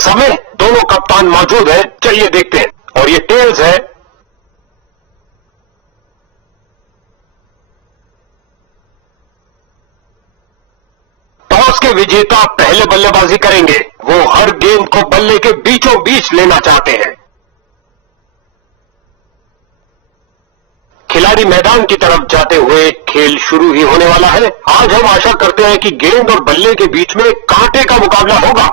समय दोनों कप्तान मौजूद हैं, चलिए देखते हैं। और ये टेल्स है। टॉस के विजेता पहले बल्लेबाजी करेंगे। वो हर गेंद को बल्ले के बीचों बीच लेना चाहते हैं। खिलाड़ी मैदान की तरफ जाते हुए खेल शुरू ही होने वाला है। आज हम आशा करते हैं कि गेंद और बल्ले के बीच में कांटे का मुकाबला होगा।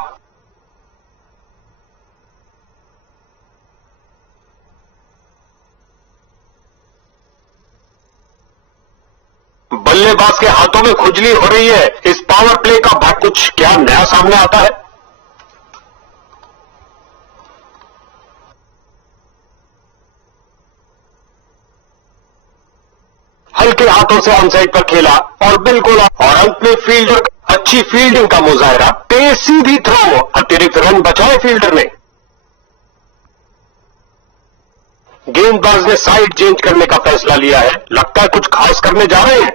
बल्लेबाज के हाथों में खुजली हो रही है। इस पावर प्ले का भाग कुछ क्या नया सामने आता है। हल्के हाथों से ऑन साइड पर खेला और बिल्कुल, और अंत में फील्डर अच्छी फील्डिंग का मुजाहरा। तेज सीधी थ्रो, अतिरिक्त रन बचाए फील्डर ने। गेंदबाज ने साइड चेंज करने का फैसला लिया है। लगता है कुछ खास करने जा रहे हैं।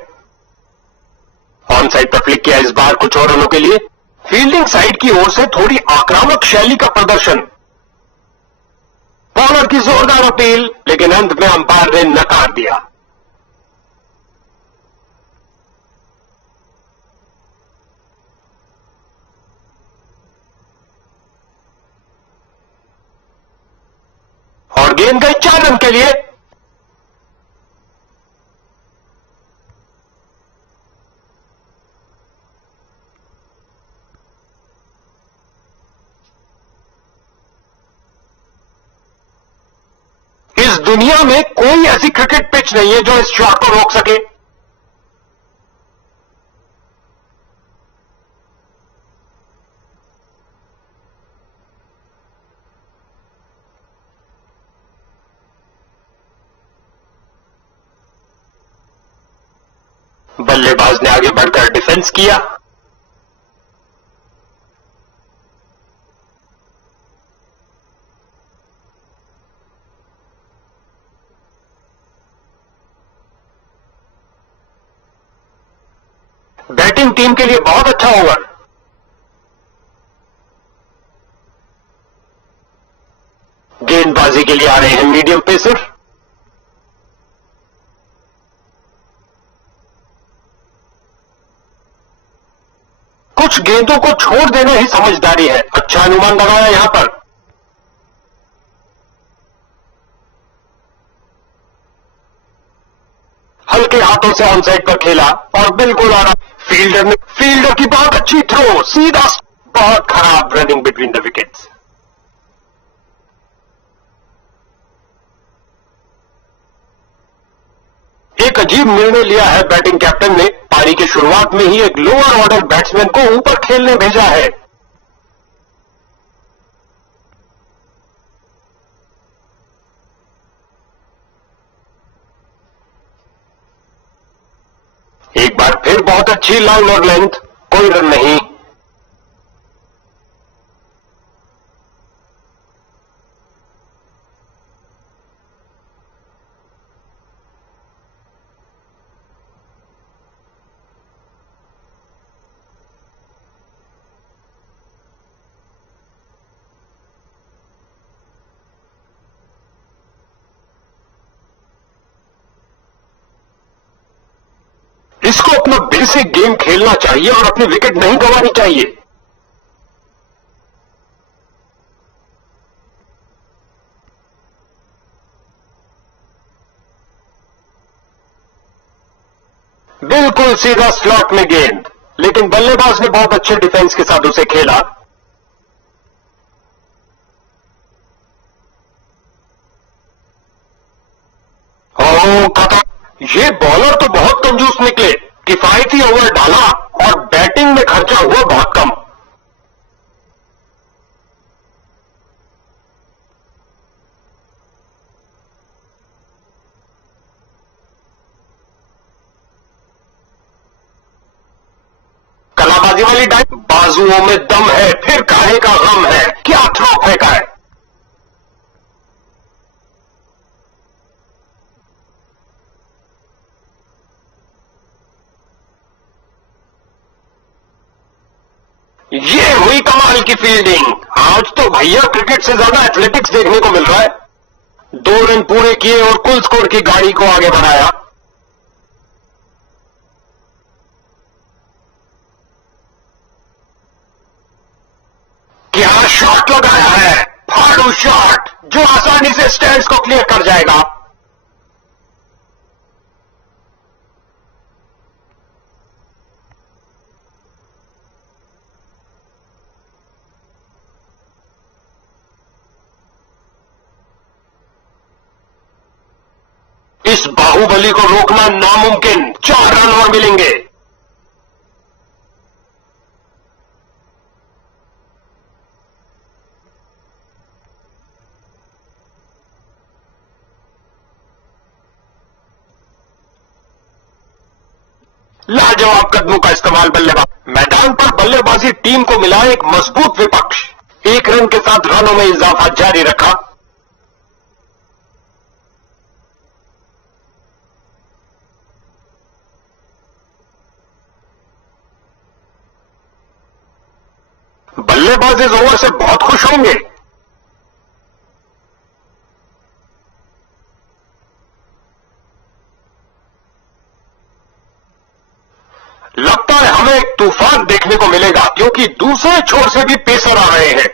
ऑन साइड पर फ्लिक किया इस बार कुछ और रनों के लिए। फील्डिंग साइड की ओर से थोड़ी आक्रामक शैली का प्रदर्शन। बॉलर की जोरदार अपील, लेकिन अंत में अंपायर ने नकार दिया। और गेंद गई 4 रन के लिए। इस दुनिया में कोई ऐसी क्रिकेट पिच नहीं है जो इस शॉट को रोक सके। बल्लेबाज ने आगे बढ़कर डिफेंस किया। बैटिंग टीम के लिए बहुत अच्छा ओवर। गेंदबाजी के लिए आ रहे हैं मीडियम पेसर। कुछ गेंदों को छोड़ देना ही समझदारी है। अच्छा अनुमान लगाया यहां पर। हल्के हाथों से ऑन साइड पर खेला और बिल्कुल आ रहा। फील्डर की बहुत अच्छी थ्रो, सीधा। बहुत खराब रनिंग बिटवीन द विकेट्स। एक अजीब निर्णय लिया है बैटिंग कैप्टन ने। पारी की शुरुआत में ही एक लोअर ऑर्डर बैट्समैन को ऊपर खेलने भेजा है। एक बार फिर बहुत अच्छी लाइन और लेंथ, कोई रन नहीं। इसको अपना बेसिक गेम खेलना चाहिए और अपनी विकेट नहीं गंवानी चाहिए। बिल्कुल सीधा स्लॉट में गेंद, लेकिन बल्लेबाज ने बहुत अच्छे डिफेंस के साथ उसे खेला। ये बॉलर तो बहुत कंजूस निकले। किफायती ओवर डाला और बैटिंग में खर्चा हुआ बहुत कम। कलाबाजी वाली डाइव, बाजुओं में दम है, फिर काहे का गम है। क्या थ्रो फेंका है। ये हुई कमाल की फील्डिंग। आज तो भैया क्रिकेट से ज्यादा एथलेटिक्स देखने को मिल रहा है। 2 रन पूरे किए और कुल स्कोर की गाड़ी को आगे बढ़ाया। क्या शॉट लगाया है, फाड़ू शॉट जो आसानी से स्टैंड्स को क्लियर कर जाएगा। इस बाहुबली को रोकना नामुमकिन। 4 रन और मिलेंगे। लाजवाब कदमों का इस्तेमाल बल्लेबाज। मैदान पर बल्लेबाजी टीम को मिला एक मजबूत विपक्ष। 1 रन के साथ रनों में इजाफा जारी रखा। बल्लेबाज इस ओवर से बहुत खुश होंगे। लगता है हमें एक तूफान देखने को मिलेगा क्योंकि दूसरे छोर से भी पेसर आ रहे हैं।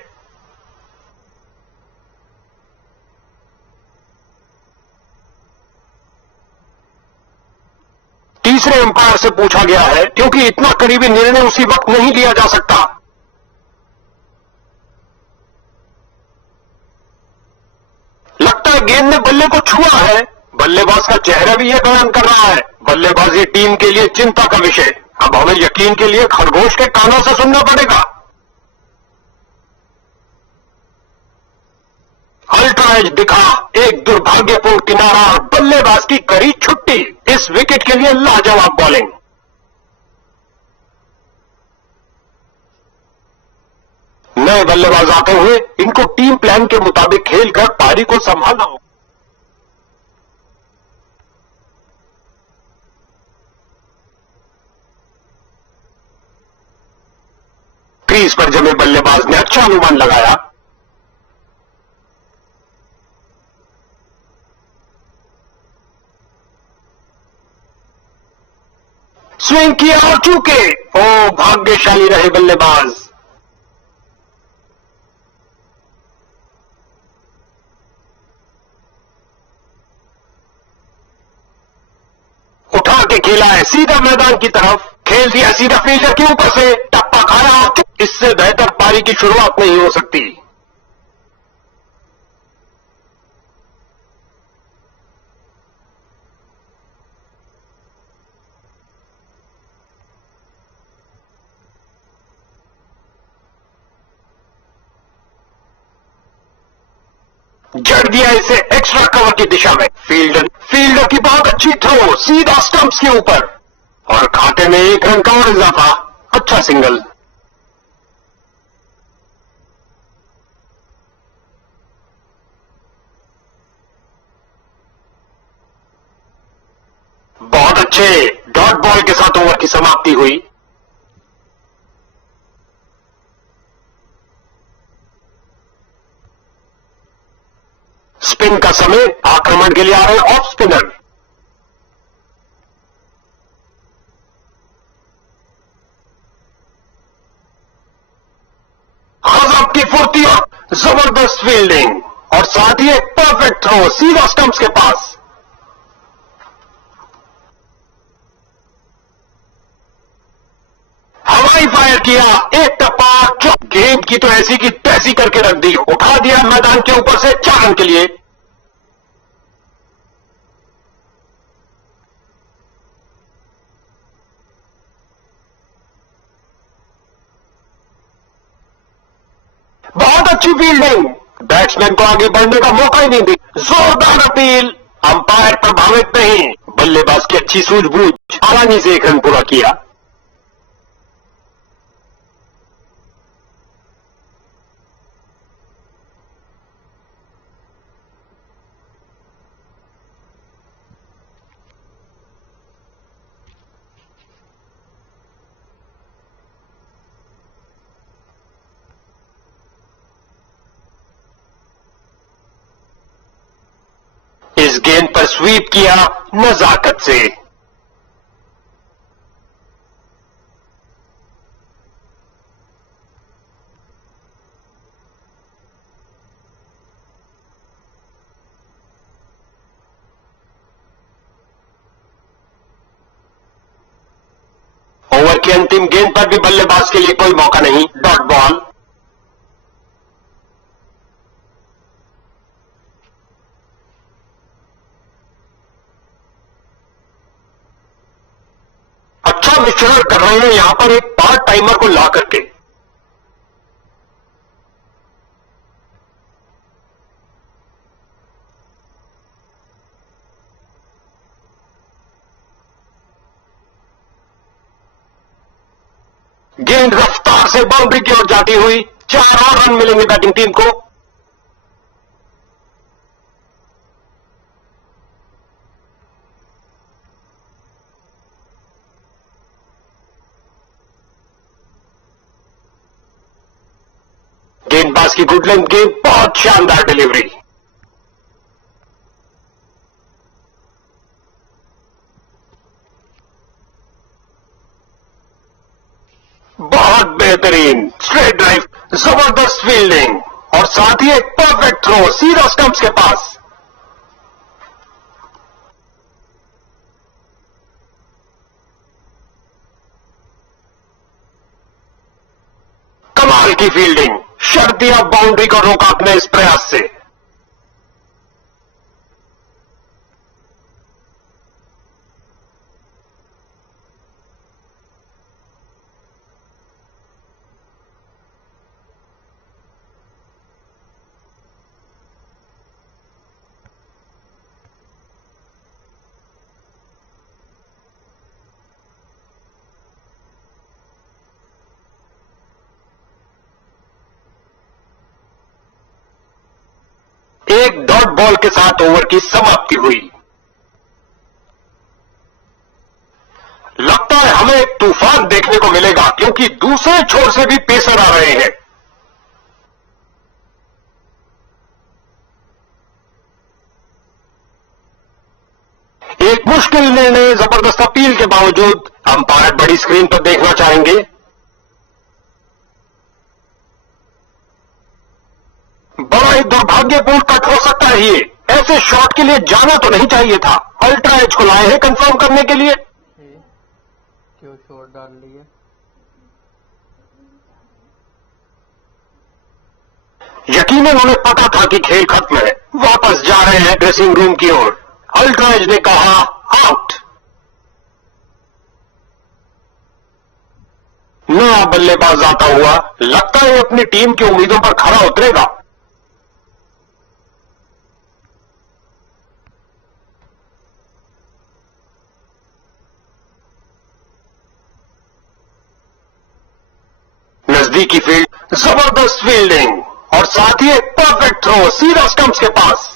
तीसरे अंपायर से पूछा गया है क्योंकि इतना करीबी निर्णय उसी वक्त नहीं लिया जा सकता। लगता है गेंद ने बल्ले को छुआ है। बल्लेबाज का चेहरा भी यह बयान कर रहा है। बल्लेबाजी टीम के लिए चिंता का विषय। अब हमें यकीन के लिए खरगोश के कानों से सुनना पड़ेगा। अल्ट्रा एज दिखा, एक दुर्भाग्यपूर्ण किनारा और बल्लेबाज की करी छुट्टी। इस विकेट के लिए लाजवाब बॉलिंग। नए बल्लेबाज आते हुए इनको टीम प्लान के मुताबिक खेलकर पारी को संभालना होगा। क्रीज पर जमे बल्लेबाज ने अच्छा अनुमान लगाया। स्विंग किया और चूके। ओ, भाग्यशाली रहे बल्लेबाज। उठा के खेला है सीधा मैदान की तरफ। खेल दिया सीधा फील्डर के ऊपर से। टप्पा खाया। इससे बेहतर पारी की शुरुआत नहीं हो सकती। जड़ दिया इसे एक्स्ट्रा कवर की दिशा में। फील्डर की बहुत अच्छी थ्रो सीधा स्टंप्स के ऊपर और खाते में 1 रन का और इजाफा। अच्छा सिंगल। बहुत अच्छे डॉट बॉल के साथ ओवर की समाप्ति हुई। स्पिन का समय। आक्रमण के लिए आ रहे ऑफ स्पिनर। गजब की फुर्ती और जबरदस्त फील्डिंग और साथ ही एक परफेक्ट थ्रो सीधा स्टंप्स के पास। हवाई फायर किया। एक टप्पा। गेंद की तो ऐसी की तैसी करके रख दी। उठा दिया मैदान के ऊपर से 4 रन के लिए। बहुत अच्छी फील्डिंग। बैट्समैन को आगे बढ़ने का मौका ही नहीं दी। जोरदार अपील। अंपायर प्रभावित नहीं। बल्लेबाज की अच्छी सूझबूझ। आसानी से 1 रन पूरा किया। इस गेंद पर स्वीप किया नजाकत से। ओवर की अंतिम गेंद पर भी बल्लेबाज के लिए कोई मौका नहीं, डॉट बॉल। अच्छा मिश्रण कर रहे हैं यहां पर एक पार्ट टाइमर को ला करके। गेंद रफ्तार से बाउंड्री की ओर जाती हुई, 4 और रन मिलेंगे बैटिंग टीम को। गेंदबाज की गुड लेंथ गेंद, बहुत शानदार डिलीवरी। बहुत बेहतरीन स्ट्रेट ड्राइव, जबरदस्त फील्डिंग और साथ ही एक परफेक्ट थ्रो सीधा स्टंप्स के पास। कमाल की फील्डिंग, शर्तिया बाउंड्री को रोका अपने इस प्रयास से। एक डॉट बॉल के साथ ओवर की समाप्ति हुई। लगता है हमें एक तूफान देखने को मिलेगा, क्योंकि दूसरे छोर से भी पेसर आ रहे हैं। एक मुश्किल निर्णय, जबरदस्त अपील के बावजूद अंपायर बड़ी स्क्रीन पर देखना चाहेंगे। बड़ा ही दुर्भाग्यपूर्ण कट हो सकता है ये। ऐसे शॉट के लिए जाना तो नहीं चाहिए था। अल्ट्रा एज को लाए हैं कंफर्म करने के लिए। क्यों शॉट डाल लिए? यकीनन उन्हें पता था कि खेल खत्म है। वापस जा रहे हैं ड्रेसिंग रूम की ओर। अल्ट्रा एज ने कहा आउट। नया बल्लेबाज आता हुआ, लगता है अपनी टीम की उम्मीदों पर खरा उतरेगा। नजदीकी फील्ड, जबरदस्त फील्डिंग और साथ ही एक परफेक्ट थ्रो सीधा स्टंप्स के पास।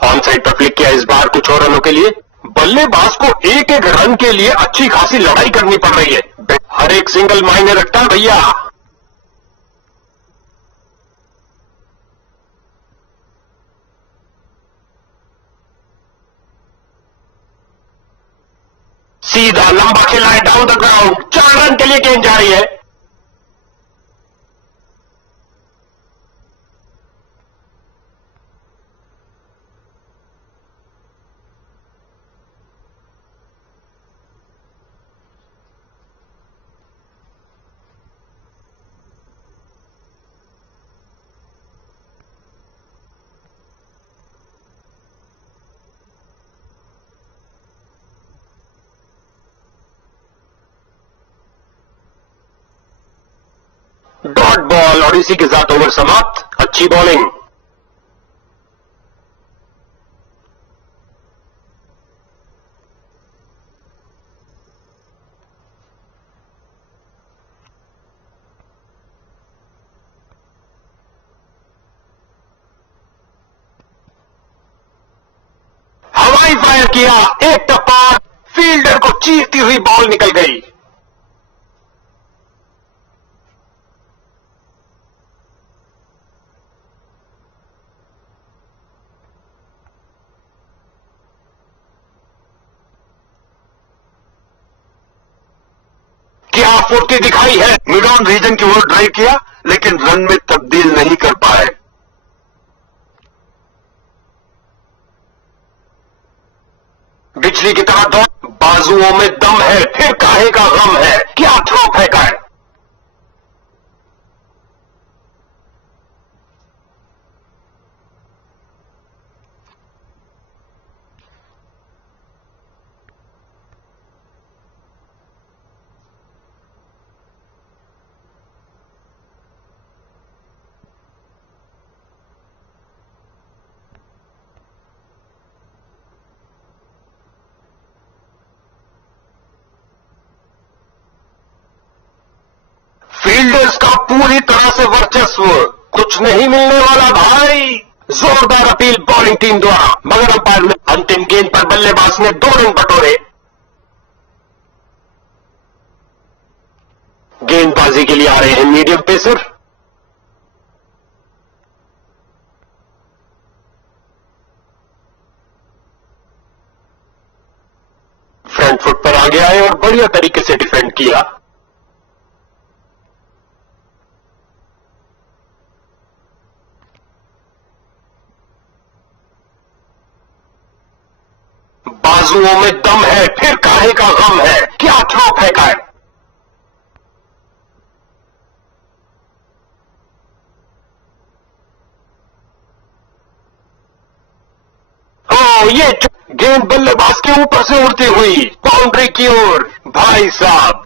ऑन साइड पर फ्लिक किया इस बार कुछ और रनों के लिए। बल्लेबाज को एक एक रन के लिए अच्छी खासी लड़ाई करनी पड़ रही है। हर एक सिंगल मायने रखता है भैया। सीधा लंबा खेला है डाउन द ग्राउंड। 4 रन के लिए गेंद जा रही है। डॉट बॉल और इसी के साथ ओवर समाप्त। अच्छी बॉलिंग। हवाई फायर किया, एक टप्पा, फील्डर को चीरती हुई बॉल निकल गई। फुर्ती दिखाई है। मिड ऑन रीजन की ओर ड्राइव किया लेकिन रन में तब्दील नहीं कर पाए। बिजली की तरह दौड़, बाजुओं में दम है फिर काहे का गम है, क्या थ्रो फेंका है। फील्डर्स का पूरी तरह से वर्चस्व, कुछ नहीं मिलने वाला भाई। जोरदार अपील बॉलिंग टीम द्वारा, मगर अंपायर ने अंतिम गेंद पर बल्लेबाज ने 2 रन बटोरे। गेंदबाजी के लिए आ रहे हैं मीडियम पेसर। फ्रंट फुट पर आगे आए और बढ़िया तरीके से डिफेंड किया। बाजुओं में दम है फिर काहे का गम है, क्या थ्रो फेंका है। ये गेंद बल्लेबाज के ऊपर से उड़ती हुई बाउंड्री की ओर। भाई साहब,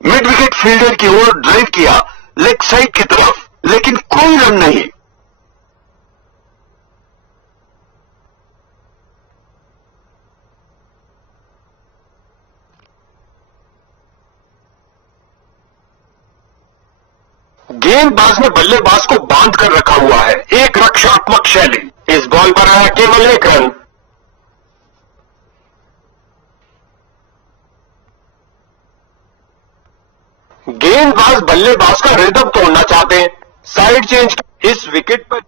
मिड विकेट फील्डर की ओर ड्राइव किया लेग साइड की तरफ, लेकिन कोई रन नहीं। गेंदबाज ने बल्लेबाज को बांध कर रखा हुआ है, एक रक्षात्मक शैली। इस बॉल पर आया केवल 1 रन। गेंदबाज बल्लेबाज का रिदम तोड़ना चाहते हैं। साइड चेंज इस विकेट पर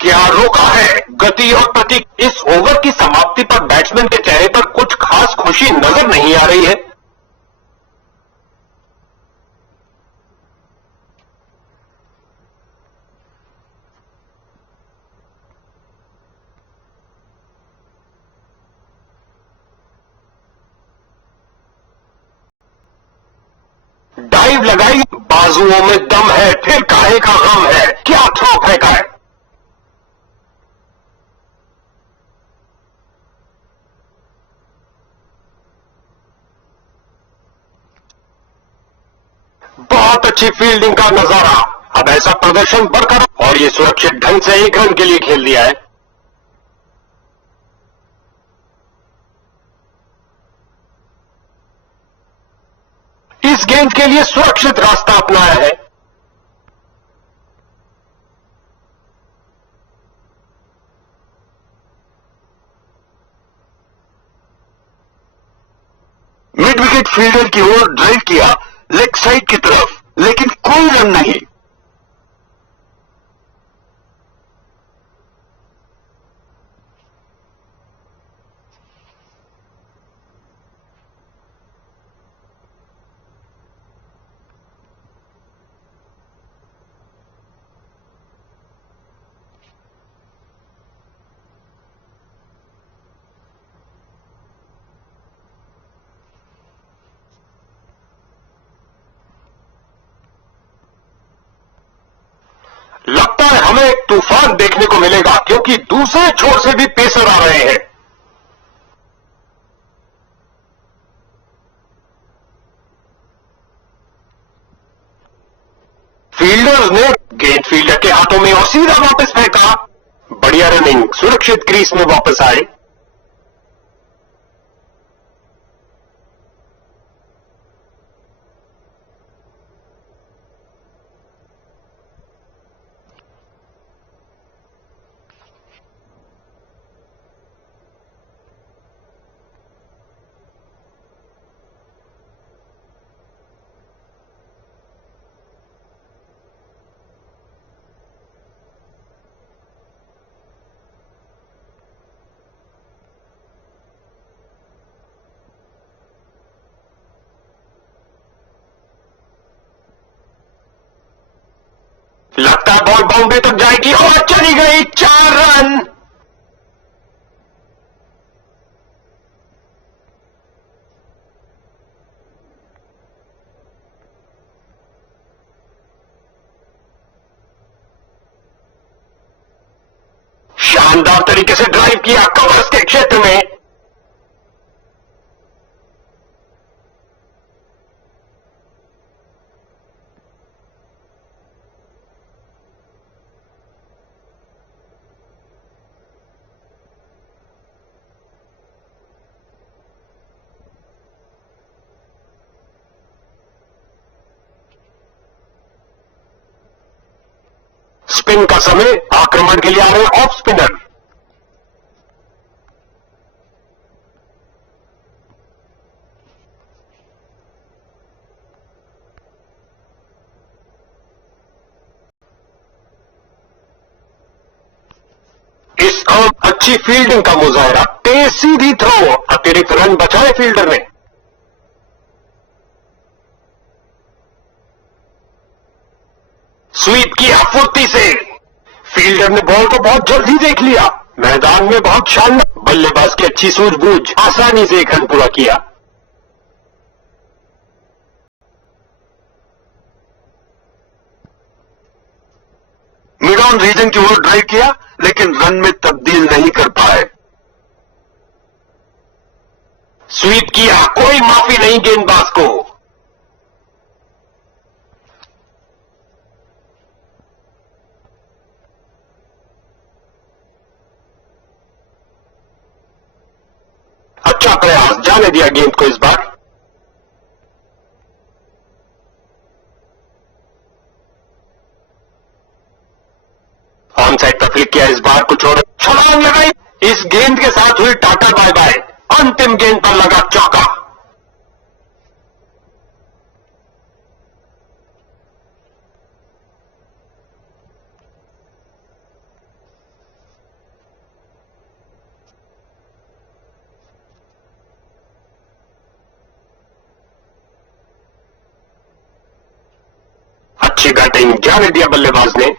क्या रोका है। गति और प्रतीक, इस ओवर की समाप्ति पर बैट्समैन के चेहरे पर कुछ खास खुशी नजर नहीं आ रही है। डाइव लगाई, बाजुओं में दम है फिर काहे का गम है, क्या थ्रो फेंका है। बहुत अच्छी फील्डिंग का नजारा। अब ऐसा प्रदर्शन बरकरार और ये सुरक्षित ढंग से 1 रन के लिए खेल दिया है। इस गेंद के लिए सुरक्षित रास्ता अपनाया है। मिड विकेट फील्डर की ओर ड्राइव किया लेग साइड की तरफ, लेकिन कोई रन नहीं। लगता है हमें एक तूफान देखने को मिलेगा, क्योंकि दूसरे छोर से भी पेसर आ रहे हैं। फील्डर्स ने गेंद फील्डर के हाथों में और सीधा वापस फेंका। बढ़िया रनिंग, सुरक्षित क्रीज में वापस आए। लगता है बॉल बाउंड्री तक जाएगी और चली गई 4 रन। शानदार तरीके से ड्राइव किया कवर्स के क्षेत्र में। स्पिन का समय, आक्रमण के लिए आ रहे ऑफ स्पिनर। इस अच्छी फील्डिंग का मुजाहरा, तेज सीधी थ्रो, अतिरिक्त रन बचाए फील्डर ने। स्वीप किया फुर्ती से। फील्डर ने बॉल को बहुत जल्दी देख लिया। मैदान में बहुत शानदार बल्लेबाज की अच्छी सूझबूझ, आसानी से 1 रन पूरा किया। मिड ऑन रीजन की ओर ड्राइव किया, लेकिन रन में तब्दील नहीं कर पाए। स्वीप किया, कोई माफी नहीं गेंदबाज को। अच्छा प्रयास, जाने दिया गेंद को इस बार। ऑन साइड पर फ्लिक किया, इस बार कुछ और छलांग लगाई। इस गेंद के साथ हुई टाटा बाय बाय। अंतिम गेंद पर लगा चौका। अच्छी बैटिंग, जाने दिया बल्लेबाज ने।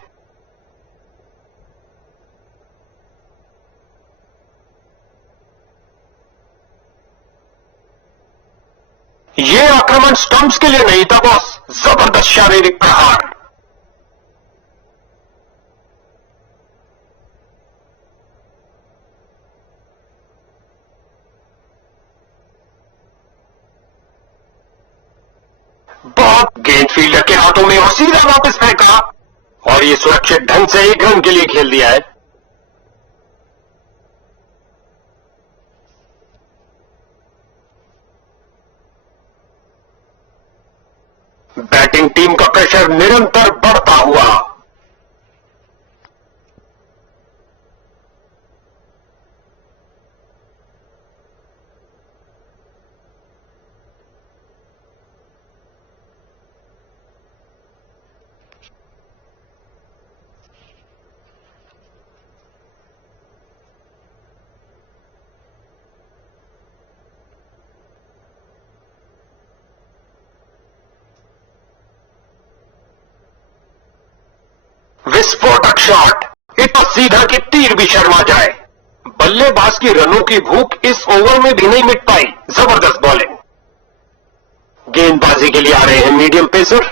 ये आक्रमण स्टंप्स के लिए नहीं था बॉस, जबरदस्त शारीरिक प्रहार। बहुत गेंद फील्डर के हाथों में और सीधा वापस फेंका, और ये सुरक्षित ढंग से 1 रन के लिए खेल दिया है। बैटिंग टीम का प्रेशर निरंतर बढ़ता हुआ। विस्फोटक शॉट, इतना सीधा कि तीर भी शर्मा जाए। बल्लेबाज की रनों की भूख इस ओवर में भी नहीं मिट पाई। जबरदस्त बॉलिंग। गेंदबाजी के लिए आ रहे हैं मीडियम पेसर।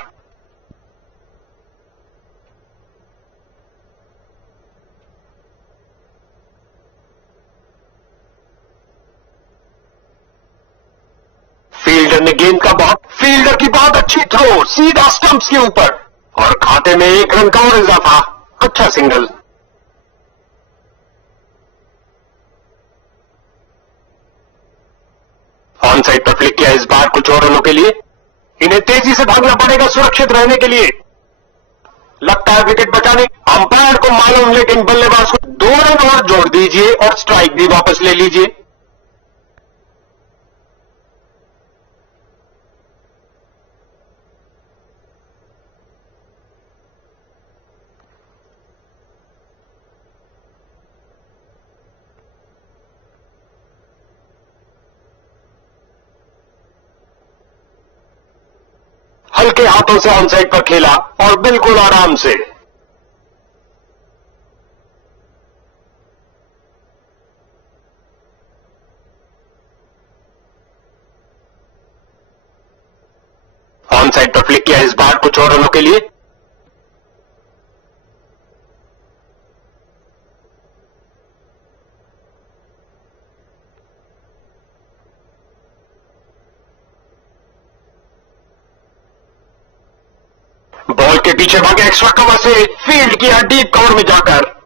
फील्डर ने गेंद का फील्डर की बहुत अच्छी थ्रो, सीधा स्टंप्स के ऊपर, और खाते में 1 रन का और इजाफा। अच्छा सिंगल। ऑन साइड पर फ्लिक किया, इस बार कुछ और रनों के लिए। इन्हें तेजी से भागना पड़ेगा सुरक्षित रहने के लिए। लगता है विकेट बचाने अंपायर को मालूम, लेकिन बल्लेबाज को 2 रन और जोड़ दीजिए और स्ट्राइक भी वापस ले लीजिए। हल्के हाथों से ऑन साइड पर खेला और बिल्कुल आराम से। ऑन साइड पर फ्लिक किया इस बार कुछ और रनों के लिए। बॉल के पीछे भागे एक्स्ट्रा कवर से, फील्ड किया डीप कवर में जाकर।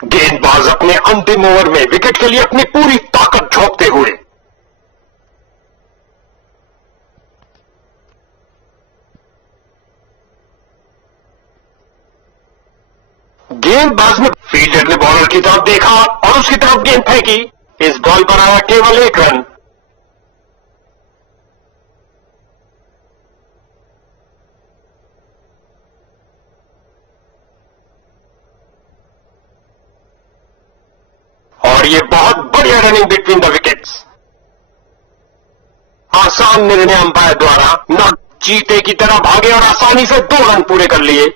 गेंदबाज अपने अंतिम ओवर में विकेट के लिए अपनी पूरी ताकत झोंकते हुए। गेंदबाज ने फील्डर ने बॉलर की तरफ देखा और उसकी तरफ गेंद फेंकी। इस बॉल पर आया केवल 1 रन। और ये बहुत बढ़िया रनिंग बिटवीन द विकेट्स। आसान निर्णय अंपायर द्वारा, न चीते की तरह भागे और आसानी से 2 रन पूरे कर लिए।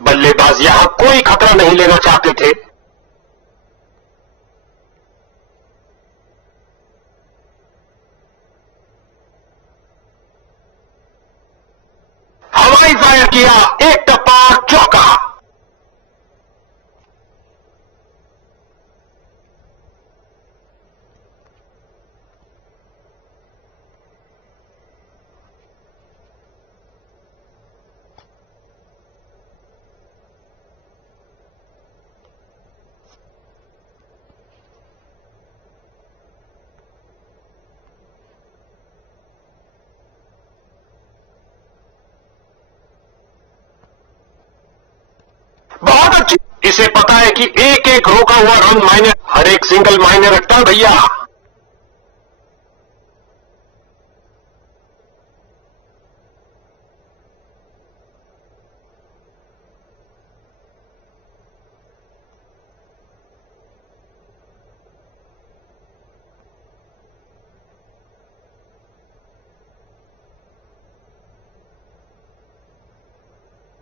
बल्लेबाज यहां कोई खतरा नहीं लेना चाहते थे। हवाई फायर किया, एक टप्पा चौका। बहुत अच्छी। इसे पता है कि एक एक रोका हुआ रन मायने, हर एक सिंगल मायने रखता है भैया।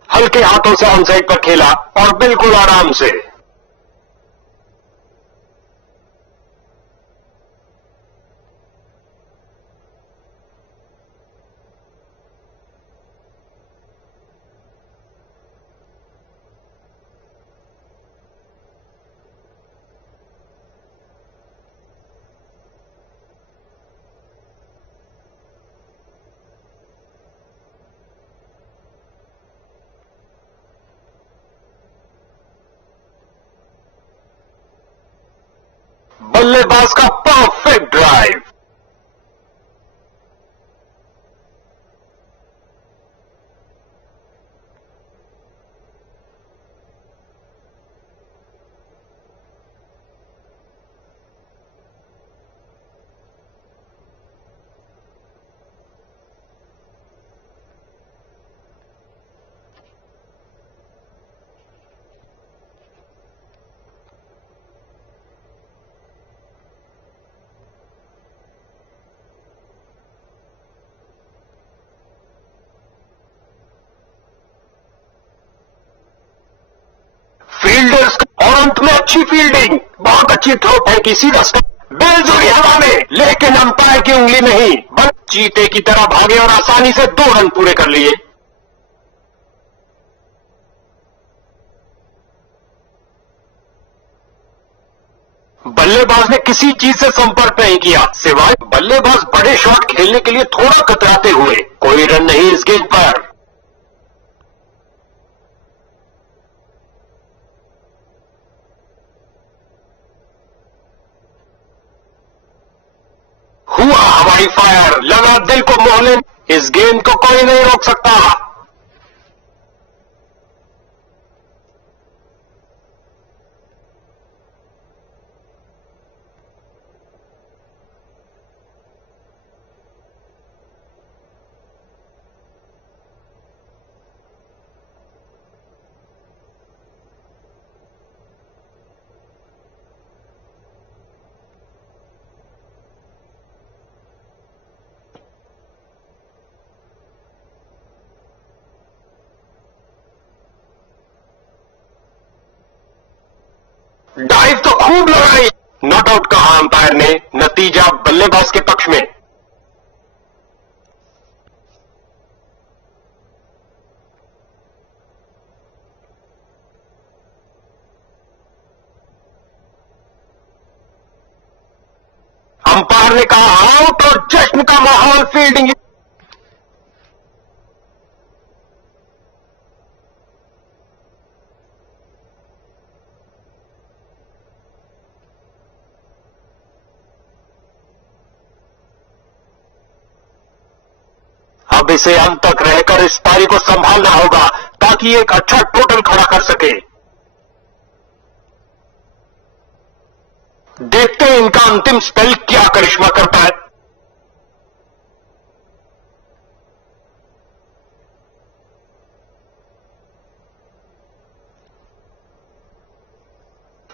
हल्के हाथों से ऑन साइड पर खेला और बिल्कुल आराम से। बल्लेबाज का परफेक्ट ड्राइव। फील्डर्स और अंत में अच्छी फील्डिंग, बहुत अच्छी थ्रो फेंकी, सीधा बेल जुड़ी हवा में, लेकिन अंपायर की उंगली नहीं, बस चीते की तरह भागे और आसानी से 2 रन पूरे कर लिए। बल्लेबाज ने किसी चीज से संपर्क नहीं किया सिवाय बल्लेबाज बड़े शॉट खेलने के लिए थोड़ा कतराते हुए। कोई रन नहीं इस गेंद पर। हाई फायर लगा दिल को मोहले। इस गेंद को कोई नहीं रोक सकता। डाइव तो खूब लगाई। नॉट आउट कहा अंपायर ने। नतीजा बल्लेबाज के पक्ष में। अंपायर ने कहा आउट और जश्न का माहौल फील्डिंग। अब इसे अंत तक रहकर इस पारी को संभालना होगा ताकि एक अच्छा टोटल खड़ा कर सके। देखते हैं इनका अंतिम स्पेल क्या करिश्मा करता है।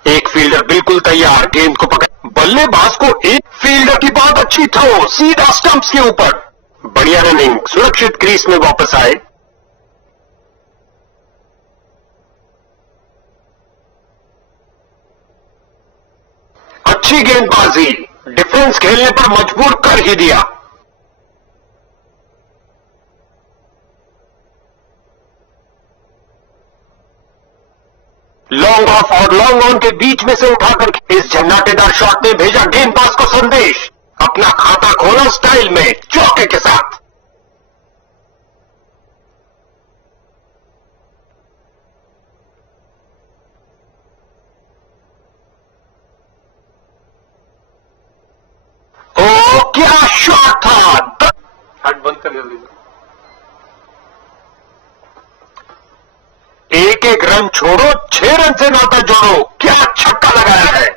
एक फील्डर बिल्कुल तैयार, गेंद को पकड़। बल्लेबाज को एक फील्डर की बहुत अच्छी थ्रो, सीधा स्टंप्स के ऊपर। बढ़िया रनिंग, सुरक्षित क्रीज में वापस आए। अच्छी गेंदबाजी, डिफेंस खेलने पर मजबूर कर ही दिया। लॉन्ग ऑफ और लॉन्ग ऑन के बीच में से उठाकर इस झंझाटेदार शॉट ने भेजा गेंदबाज को संदेश। अपना खाता खोला स्टाइल में, चौके के साथ। ओ क्या शॉट था। हट बंद कर जल्दी। एक एक रन छोड़ो, 6 रन से नाता जोड़ो। क्या छक्का लगाया है।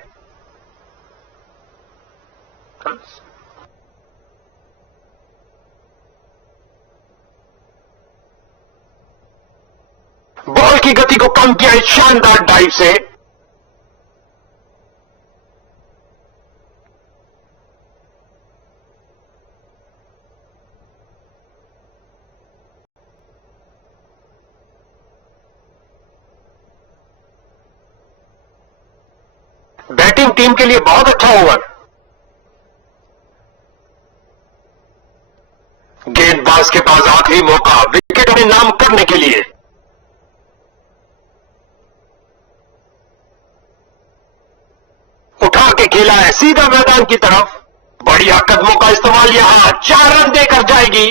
बॉल की गति को कम किया इस शानदार डाइव से। बैटिंग टीम के लिए बहुत अच्छा ओवर। गेंदबाज के पास आखिरी मौका विकेट में नाम करने के लिए। उठा के खेला है सीधा मैदान की तरफ। बढ़िया कदमों का इस्तेमाल, यहां 4 रन देकर जाएगी।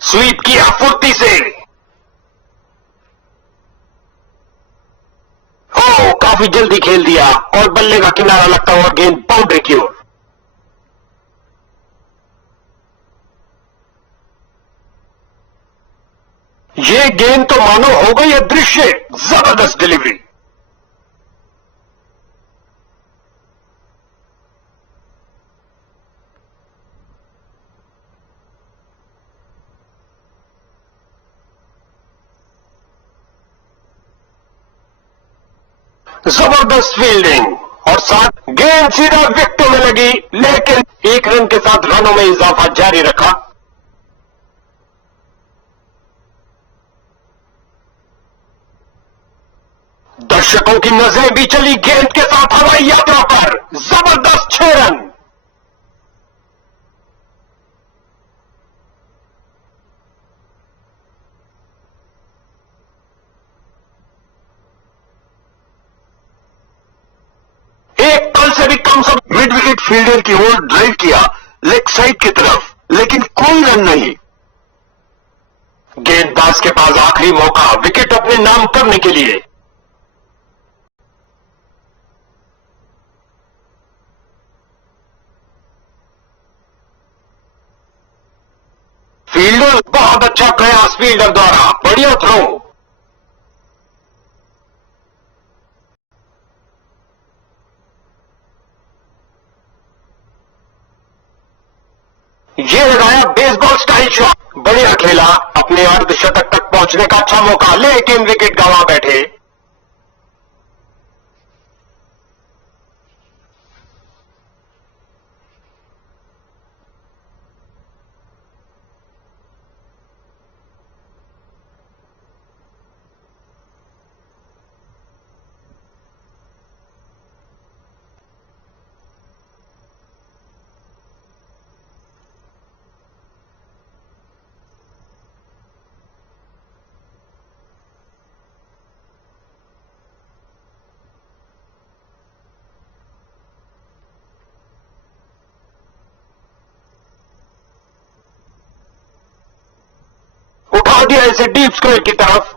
स्वीप किया फुर्ती से। ओ काफी जल्दी खेल दिया और बल्ले का किनारा लगता हुआ गेंद बाउंड्री की ओर। ये गेंद तो मानो हो गई अदृश्य। जबरदस्त डिलीवरी। जबरदस्त फील्डिंग और साथ गेंद सीधा विकेटों में लगी, लेकिन 1 रन के साथ रनों में इजाफा जारी रखा। दर्शकों की नजरें भी चली गेंद के साथ हवाई यात्रा पर। जबरदस्त 6 रन। एक कल से भी कम समय मिड विकेट फील्डर की ओर ड्राइव किया, लेग साइड की तरफ, लेकिन कोई रन नहीं। गेंदबाज के पास करने के लिए। फील्डर, बहुत अच्छा प्रयास फील्डर द्वारा, बढ़िया थ्रो। ये लगाया बेसबॉल स्टाइल शॉट, बढ़िया खेला। अपने अर्धशतक तक पहुंचने का अच्छा मौका, लेकिन विकेट गंवा बैठे। उठा दिया इसे डीप स्क्वायर की तरफ।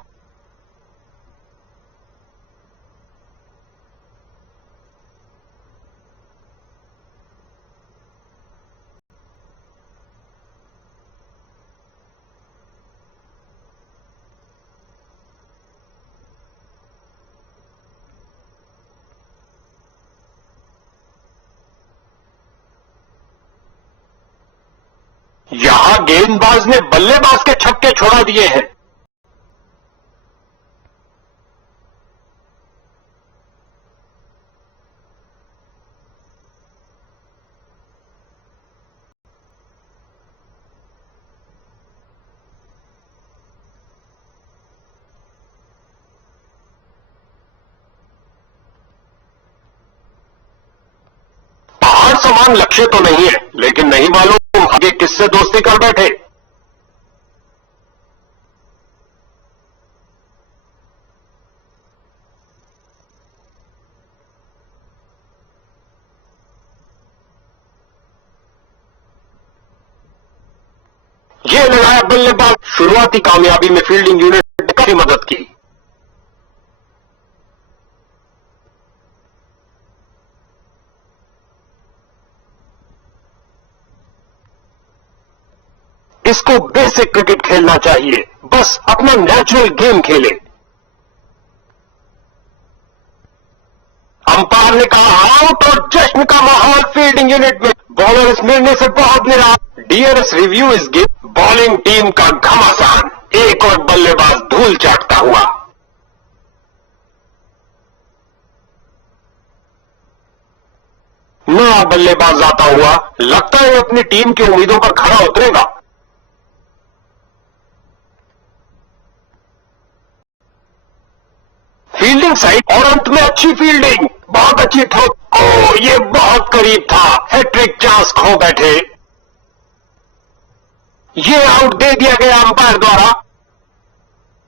यहां गेंदबाज ने बल्लेबाज के छक्के छोड़ा दिए हैं। पहाड़ समान लक्ष्य तो नहीं है, लेकिन नहीं मालूम आगे किससे दोस्ती कर बैठे। ये लगाया बल्लेबाज, शुरुआती कामयाबी में फील्डिंग यूनिट ने काफी मदद की। इसको बेसिक क्रिकेट खेलना चाहिए, बस अपना नेचुरल गेम खेले। अंपायर ने कहा आउट और जश्न का माहौल फील्डिंग यूनिट में। बॉलर इस निर्णय से बहुत निराश। डीआरएस रिव्यू इस गेम। बॉलिंग टीम का घमासान, एक और बल्लेबाज धूल चाटता हुआ। नया बल्लेबाज आता हुआ, लगता है अपनी टीम की उम्मीदों पर खरा उतरेगा। फील्डिंग साइड और अंत में अच्छी फील्डिंग, बहुत अच्छी थ्रो। ओ, ये बहुत करीब था, हैट्रिक चांस खो बैठे। ये आउट दे दिया गया अंपायर द्वारा।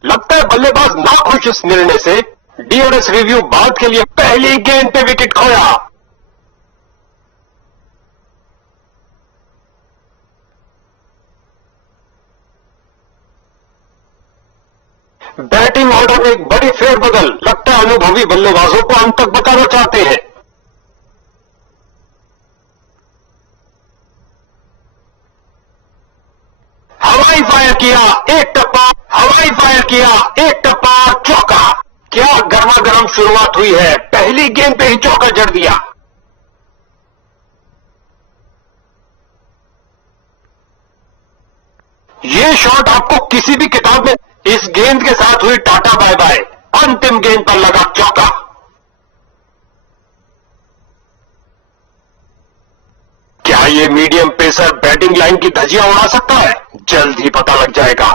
लगता है बल्लेबाज नाखुश इस निर्णय से। डीआरएस रिव्यू बाद के लिए पहली गेंद पे विकेट खोया। बैटिंग ऑर्डर में एक बड़ी फेरबदल, लगता है अनुभवी बल्लेबाजों को अंत तक बचाना चाहते हैं। हवाई फायर किया, एक टप्पा, हवाई फायर किया, एक टप्पा, चौका। क्या गर्मा गर्म शुरुआत हुई है, पहली गेंद पे ही चौका जड़ दिया। ये शॉट आपको किसी भी किताब में, इस गेंद के साथ हुई टाटा बाय बाय। अंतिम गेंद पर लगा चौका। क्या ये मीडियम पेसर बैटिंग लाइन की धज्जियां उड़ा सकता है? जल्द ही पता लग जाएगा।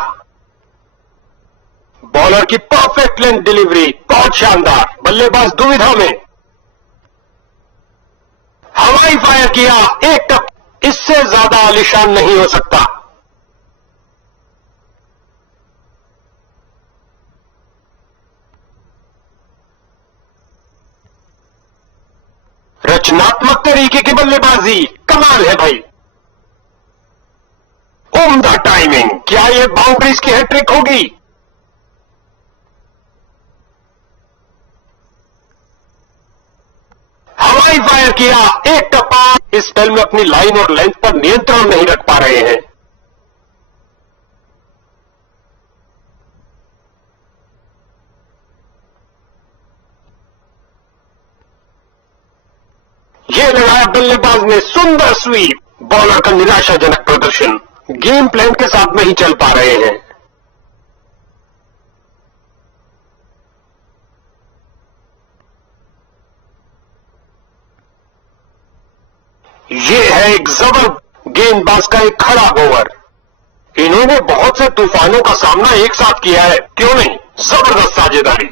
बॉलर की परफेक्ट लेंथ डिलीवरी, बहुत शानदार। बल्लेबाज दुविधा में। हवाई फायर किया, एक टप, इससे ज्यादा आलीशान नहीं हो सकता। रचनात्मक तरीके की बल्लेबाजी, कमाल है भाई। उम्दा टाइमिंग, क्या ये बाउंड्रीज की हैट्रिक होगी? हवाई फायर किया, एक टप्पा। इस स्पेल में अपनी लाइन और लेंथ पर नियंत्रण नहीं रख पा रहे हैं। ये लगाया बल्लेबाज ने सुंदर स्वीप। बॉलर का निराशाजनक प्रदर्शन, गेम प्लान के साथ नहीं चल पा रहे हैं। ये है एक जबर गेंदबाज का एक खराब ओवर। इन्होंने बहुत से तूफानों का सामना एक साथ किया है, क्यों नहीं, जबरदस्त साझेदारी।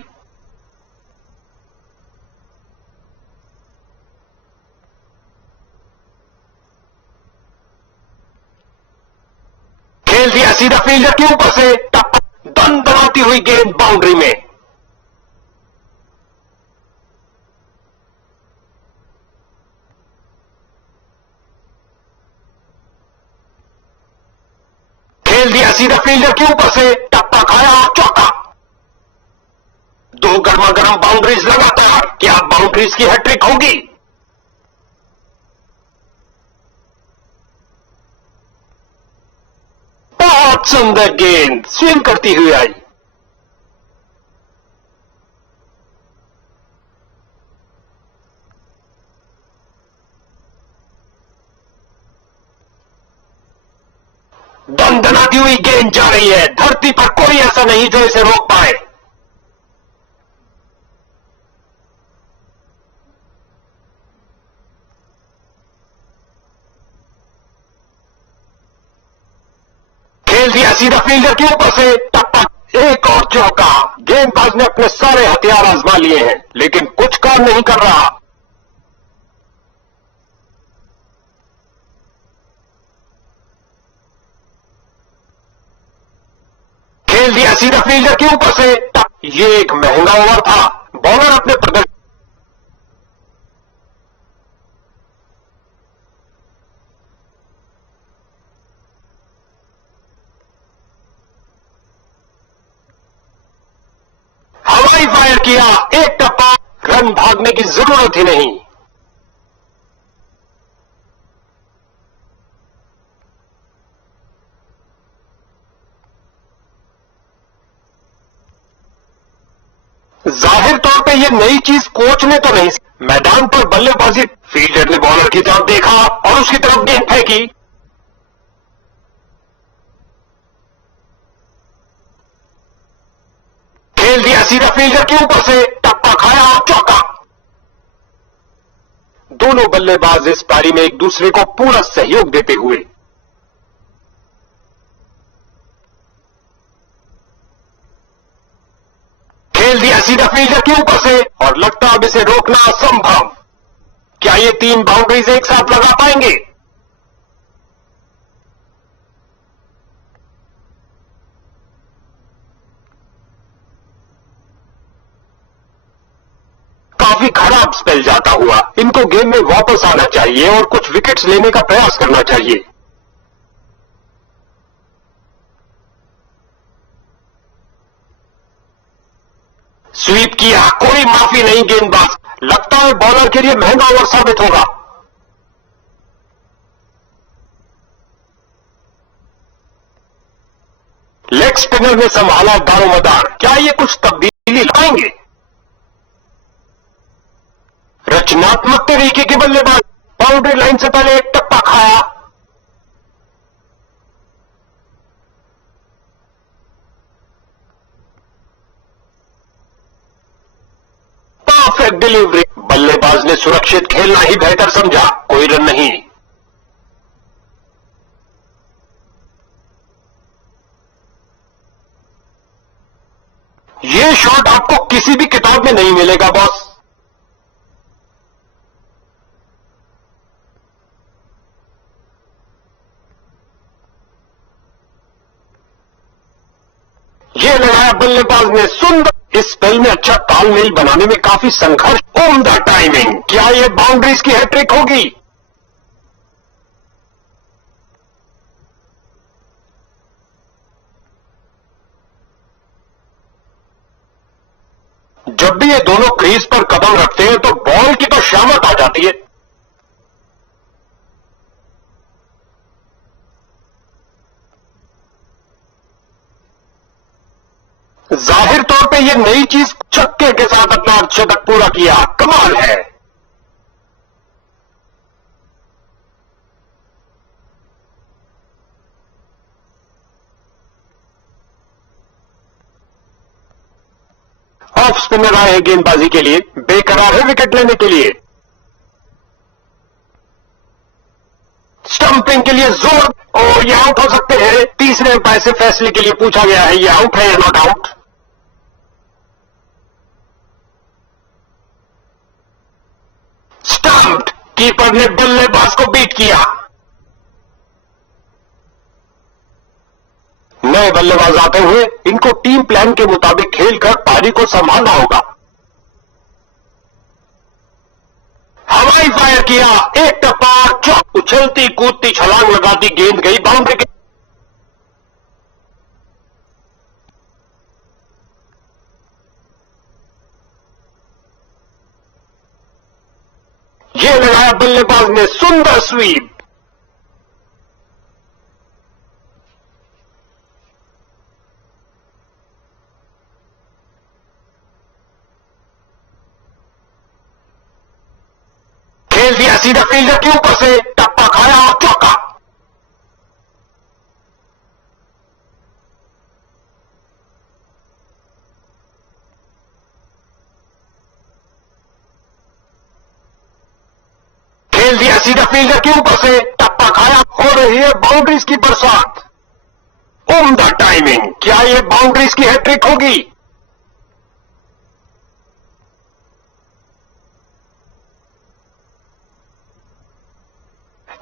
खेल दिया सीधा फील्डर के ऊपर से, टप्पा, दन दनाती हुई गेंद बाउंड्री में। खेल दिया सीधा फील्डर के ऊपर से, टप्पा खाया, चौका। दो गर्मा गर्म बाउंड्रीज लगातार, क्या बाउंड्रीज की हैट्रिक होगी? बहुत सुंदर गेंद स्विंग करती हुई आई। दनदनाती हुई गेंद जा रही है, धरती पर कोई ऐसा नहीं जो इसे रोक पाए। खेल दिया सीधा फील्डर के ऊपर से, टप्पा, एक और चौका। गेंदबाज ने अपने सारे हथियार आजमा लिए हैं, लेकिन कुछ काम नहीं कर रहा। खेल दिया सीधा फील्डर के ऊपर से, ये एक महंगा ओवर था। बॉलर अपने प्रदर्शन हवाई फायर किया, एक टप्पा, रन भागने की जरूरत ही नहीं। जाहिर तौर पे ये नई चीज कोच ने तो नहीं, मैदान पर बल्लेबाजी, फील्डर ने बॉलर की तरफ देखा और उसकी तरफ गेंद फेंकी। खेल दिया सीधा फील्डर के ऊपर से, टप्पा खाया, चौका। दोनों बल्लेबाज इस पारी में एक दूसरे को पूरा सहयोग देते हुए। खेल दिया सीधा फील्डर के ऊपर से और लगता अब इसे रोकना असंभव। क्या ये तीन बाउंड्रीज एक साथ लगा पाएंगे? काफी खराब स्पेल जाता हुआ, इनको गेम में वापस आना चाहिए और कुछ विकेट्स लेने का प्रयास करना चाहिए। स्वीप किया, कोई माफी नहीं गेंदबाज। लगता है बॉलर के लिए महंगा ओवर साबित होगा। लेग स्पिनर ने संभाला दारोमदार, क्या ये कुछ तब्दीली लाएंगे? रचनात्मक तरीके के बल्लेबाज, बाउंड्री लाइन से पहले एक टप्पा खाया। परफेक्ट डिलीवरी, बल्लेबाज ने सुरक्षित खेलना ही बेहतर समझा, कोई रन नहीं। ये शॉट आपको किसी भी किताब में नहीं मिलेगा बॉस। ये लगाया बल्लेबाज ने सुंदर। इस स्पेल में अच्छा तालमेल बनाने में काफी संघर्ष, उम्दा टाइमिंग, क्या ये बाउंड्रीज की हैट्रिक होगी? जब भी ये दोनों क्रीज पर कदम रखते हैं तो बॉल की तो शामत आ जाती है। जाहिर तौर पे ये नई चीज छक्के के साथ अपना अर्धशतक पूरा किया, कमाल है। ऑफ स्पिनर आए हैं गेंदबाजी के लिए, बेकरार है विकेट लेने के लिए। स्टंपिंग के लिए जोर, और ये आउट हो सकते हैं। तीसरे अंपायर से फैसले के लिए पूछा गया है, ये आउट है या नॉट आउट। स्टंप्ड, कीपर ने बल्लेबाज को बीट किया। नए बल्लेबाज आते हुए इनको टीम प्लान के मुताबिक खेलकर पारी को संभालना होगा। हवाई फायर किया, एक टप्पा, चौक, उछलती कूदती छलांग लगाती गेंद गई बाउंड्री के। ये लगाया बल्लेबाज ने, सुंदर स्वीप। खेल दिया सीधा फील्डर के ऊपर से, टप्पा खाया और चौका। खेल दिया सीधा फील्डर के ऊपर से, टप्पा खाया। हो रही है बाउंड्रीज की बरसात। उम्दा टाइमिंग, क्या ये बाउंड्रीज की हैट्रिक होगी?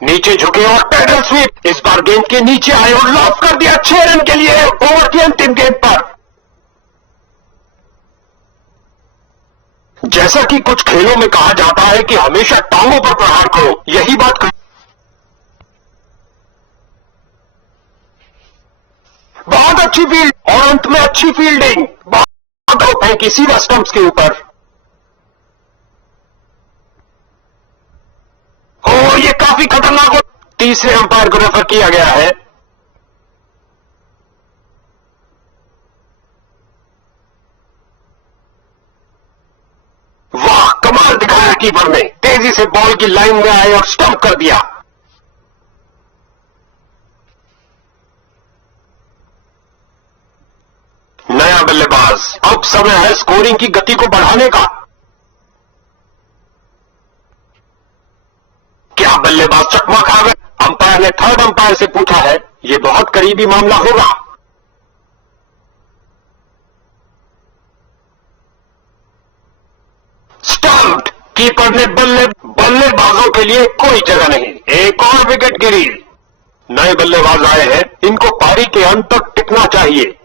नीचे झुके और पैडल स्वीप, इस बार गेंद के नीचे आए और लॉफ कर दिया 6 रन के लिए ओवर की अंतिम गेंद पर। जैसा कि कुछ खेलों में कहा जाता है कि हमेशा टांगों पर प्रहार करो, यही बात बहुत अच्छी फील्ड और अंत में अच्छी फील्डिंग, बहुत आउट है कि सीधा स्टंप्स के ऊपर। ओ, ये काफी खतरनाक हो। तीसरे अंपायर को रेफर किया गया है। वाह, कमाल दिखाया कीपर ने, तेजी से बॉल की लाइन में आए और स्टंप कर दिया। नया बल्लेबाज, अब समय है स्कोरिंग की गति को बढ़ाने का। क्या बल्लेबाज चकमा खा गए? अंपायर ने थर्ड अंपायर से पूछा है, यह बहुत करीबी मामला होगा। स्टंप्ड, कीपर ने बल्लेबाजों के लिए कोई जगह नहीं, एक और विकेट गिरी। नए बल्लेबाज आए हैं, इनको पारी के अंत तक टिकना चाहिए।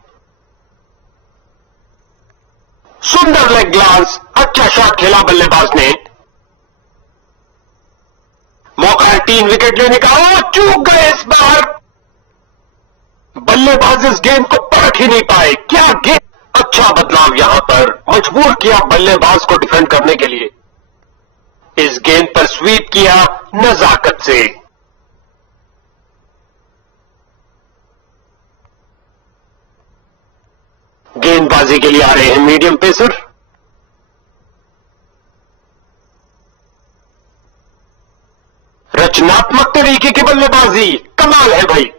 सुंदर लेग ग्लांस, अच्छा शॉट खेला बल्लेबाज ने। मौका है 3 विकेट लेने का, वो चूक गए इस बार। बल्लेबाज इस गेंद को परख ही नहीं पाए। क्या गेंद, अच्छा बदलाव यहां पर, मजबूर किया बल्लेबाज को डिफेंड करने के लिए। इस गेंद पर स्वीप किया नजाकत से। गेंदबाजी के लिए आ रहे हैं मीडियम पेसर। रचनात्मक तरीके की बल्लेबाजी, कमाल है भाई।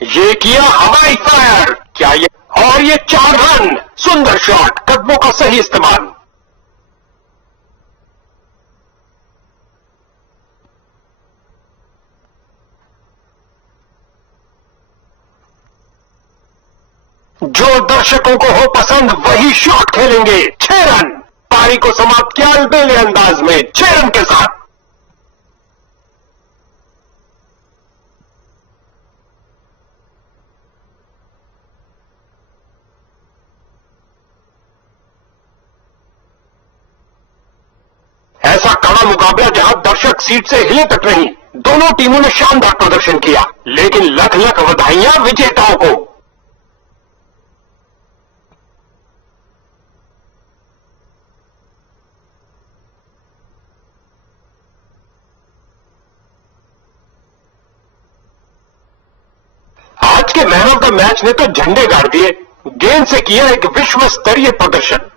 ये किया हवाई फायर, क्या ये, और ये 4 रन। सुंदर शॉट, कदमों का सही इस्तेमाल। जो दर्शकों को हो पसंद वही शॉट खेलेंगे। 6 रन, पारी को समाप्त किया अलबेले अंदाज में 6 रन के साथ। ऐसा कड़ा मुकाबला जहां दर्शक सीट से हिले तक नहीं, दोनों टीमों ने शानदार प्रदर्शन किया, लेकिन लख लख बधाइयां विजेताओं को। आज के मैन ऑफ द मैच ने तो झंडे गाड़ दिए, गेंद से किया एक विश्व स्तरीय प्रदर्शन।